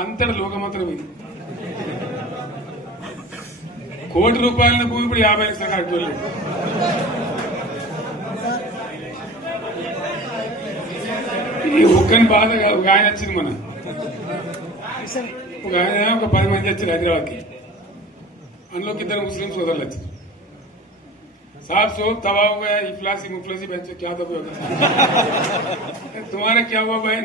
అంతటి లోకమంత్రం ఇది కోటి రూపాయల భూమి ఇప్పుడు యాభై లక్షల కాడికి వెళ్ళింది. ఈ ఒక్కని బాధ కాదు. ఒక ఆయన వచ్చింది మన ఒక ఆయన ఒక పది మంది వచ్చారు హైదరాబాద్కి అందులోకి ఇద్దరు ముస్లిం సోదరులు వచ్చారు साहब सो तबाह हो गया इफलासी मुफलसी बच्चों क्या दबे होगा तुम्हारा क्या हुआ बहन